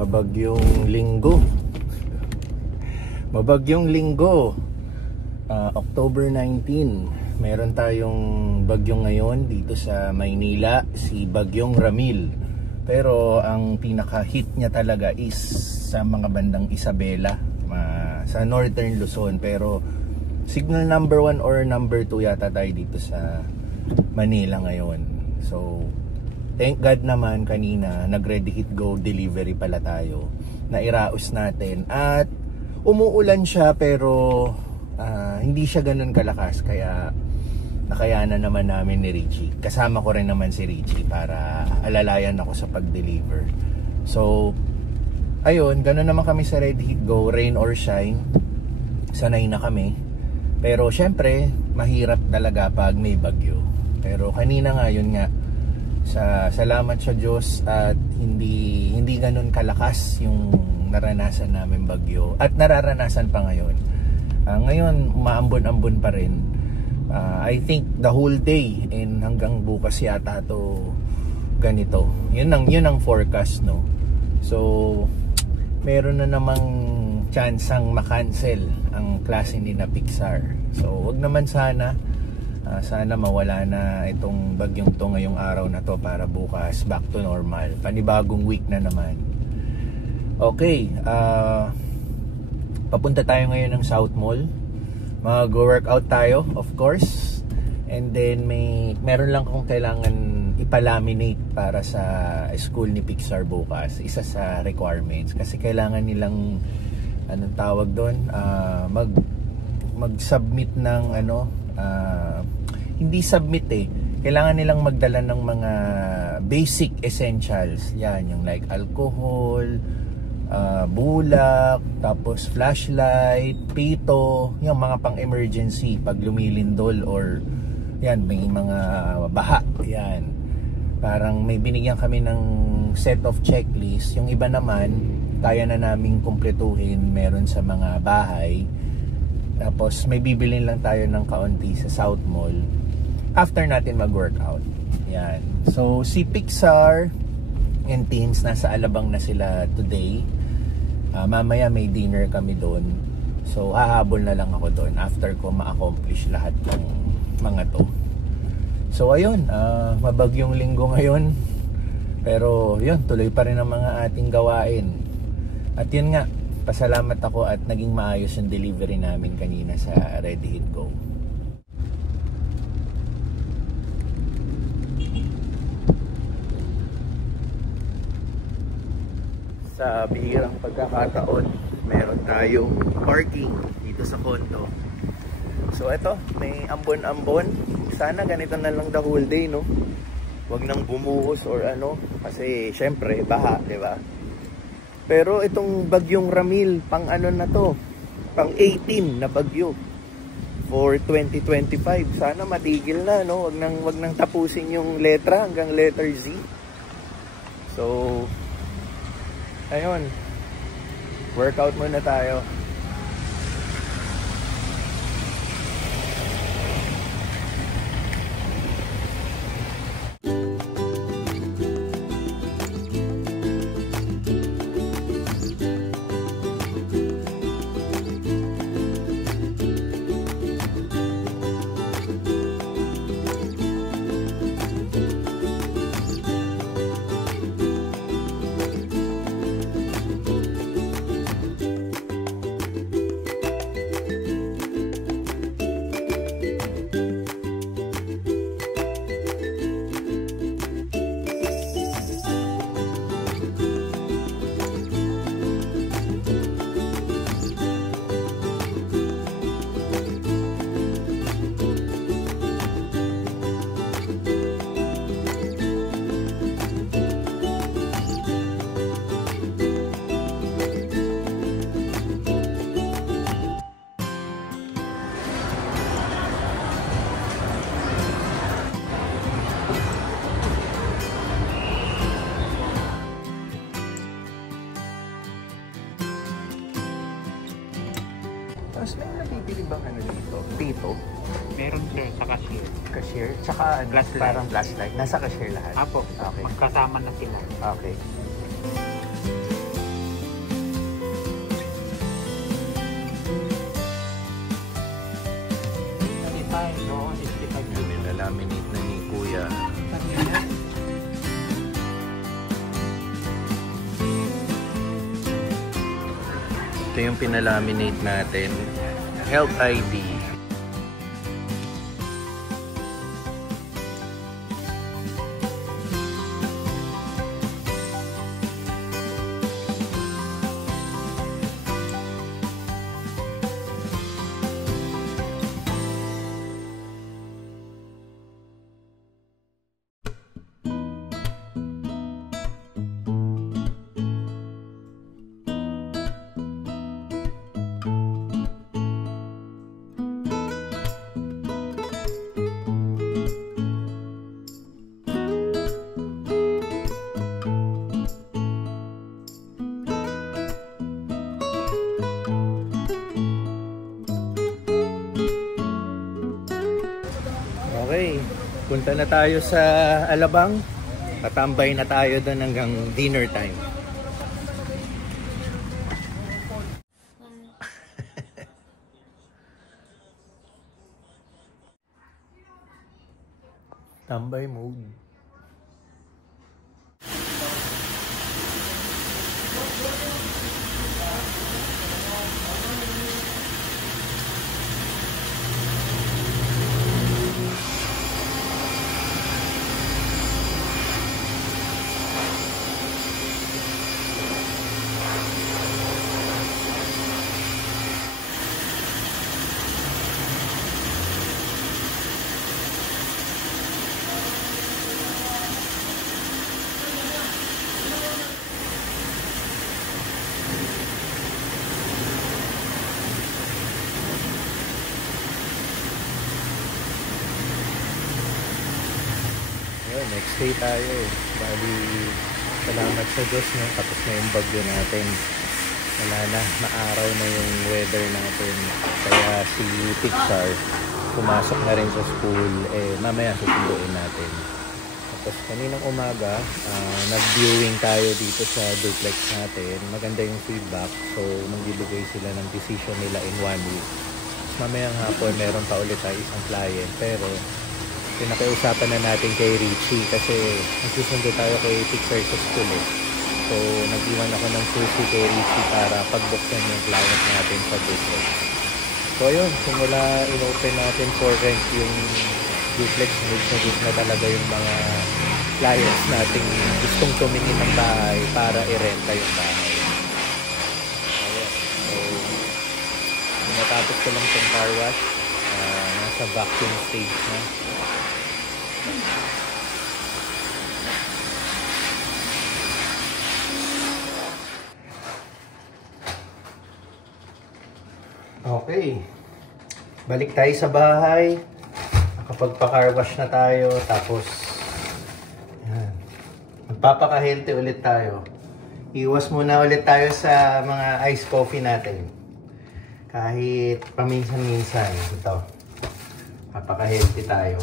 Mabagyong linggo. Mabagyong linggo. October 19. Meron tayong bagyo ngayon dito sa Maynila, si Bagyong Ramil. Pero ang pinaka-hit niya talaga is sa mga bandang Isabela, sa Northern Luzon. Pero signal number 1 or number 2 yata tayo dito sa Manila ngayon. So thank God naman kanina nag-ready hit go delivery pala tayo. Nairaos natin at umuulan siya pero hindi siya ganun kalakas, kaya nakayanan naman namin ni Richie. Kasama ko rin naman si Richie para alalayan ako sa pag-deliver. So ayun, ganun naman kami sa ready hit go, rain or shine. Sanay na kami. Pero syempre mahirap talaga pag may bagyo. Pero kanina nga, yun nga, salamat sa Diyos at hindi ganun kalakas yung naranasan namin bagyo at nararanasan pa ngayon. Ngayon umaambon-ambon pa rin. I think the whole day and hanggang bukas yata to ganito. Yun ang forecast, no. So meron na namang chance-ang makancel ang klase ni na Pixar. So wag naman sana. Sana mawala na itong bagyong to ngayong araw na to para bukas back to normal. Panibagong week na naman. Okay, papunta tayo ngayon ng South Mall. Mag-workout tayo, of course. And then meron lang akong kailangan ipalaminate para sa school ni Pixar bukas. Isa sa requirements kasi kailangan nilang anong tawag doon, mag-submit ng hindi submit kailangan nilang magdala ng mga basic essentials. Yan, yung like alcohol, bulak, tapos flashlight, pito, yung mga pang emergency pag lumilindol or yan, may mga baha. Yan, parang may binigyan kami ng set of checklist. Yung iba naman kaya na naming kumpletuhin, meron sa mga bahay. Tapos may bibilin lang tayo ng kaunti sa South Mall after natin mag-workout. Yan. So si Pixar and teens nasa Alabang na sila today. Mamaya may dinner kami doon. So hahabol na lang ako doon after ko ma-accomplish lahat ng mga to. So ayun, mabagyong linggo ngayon. Pero yun, tuloy pa rin ang mga ating gawain. At yun nga, pasalamat ako at naging maayos yung delivery namin kanina sa Ready Hit Go. Sa bihirang pagkakataon, meron tayong parking dito sa condo. So eto, may ambon-ambon. Sana ganito na lang the whole day, no? Huwag nang bumuhos or ano, kasi syempre baha, di ba? Pero itong bagyong Ramil, pang ano na to, pang 18 na bagyo for 2025. Sana matigil na, no? Wag nang tapusin yung letra hanggang letter Z. So ayun, workout muna tayo. Tapos may nabibili bang ano dito? Pito? Meron sir sa cashier. Cashier? Tsaka Flashlight. parang flashlight. Nasa cashier lahat? Apo, Okay. magkasama na sila. Okay. pinalaminate na ni Kuya. Ito yung pinalaminate natin. Health ID. Okay, punta na tayo sa Alabang. Tatambay na tayo doon hanggang dinner time. Tambay mode. Next day tayo. Bali, salamat sa Diyos, no? Tapos na yung bagyo natin. Wala na, maaraw na yung weather natin. Kaya si Pixar pumasok na rin sa school. Mamaya susunduin natin. Tapos kaninang umaga, nag-viewing tayo dito sa duplex natin. Maganda yung feedback. So, magbibigay sila ng decision nila in 1 week. Mamayang hapon, meron pa ulit tayo isang client. Pero, pinakiusapan na natin kay Richie kasi nagsusundo tayo kay Pixar sa school eh. So, nag-iwan ako ng susi kay Richie para pagbuksan yung client natin sa duplex. So, ayun, simula in-open natin for rent yung duplex, na talaga yung mga clients natin gustong tumingin ng bahay para i-renta yung bahay. Ayun. So, natapos ko lang itong car wash. Nasa vacuum stage na. Okay. Balik tayo sa bahay. Nakapagpa-car wash na tayo. Tapos, yan. Magpapaka-healthy ulit tayo. Iwas muna ulit tayo sa mga iced coffee natin. Kahit paminsan-minsan. Ito. Papaka-healthy tayo.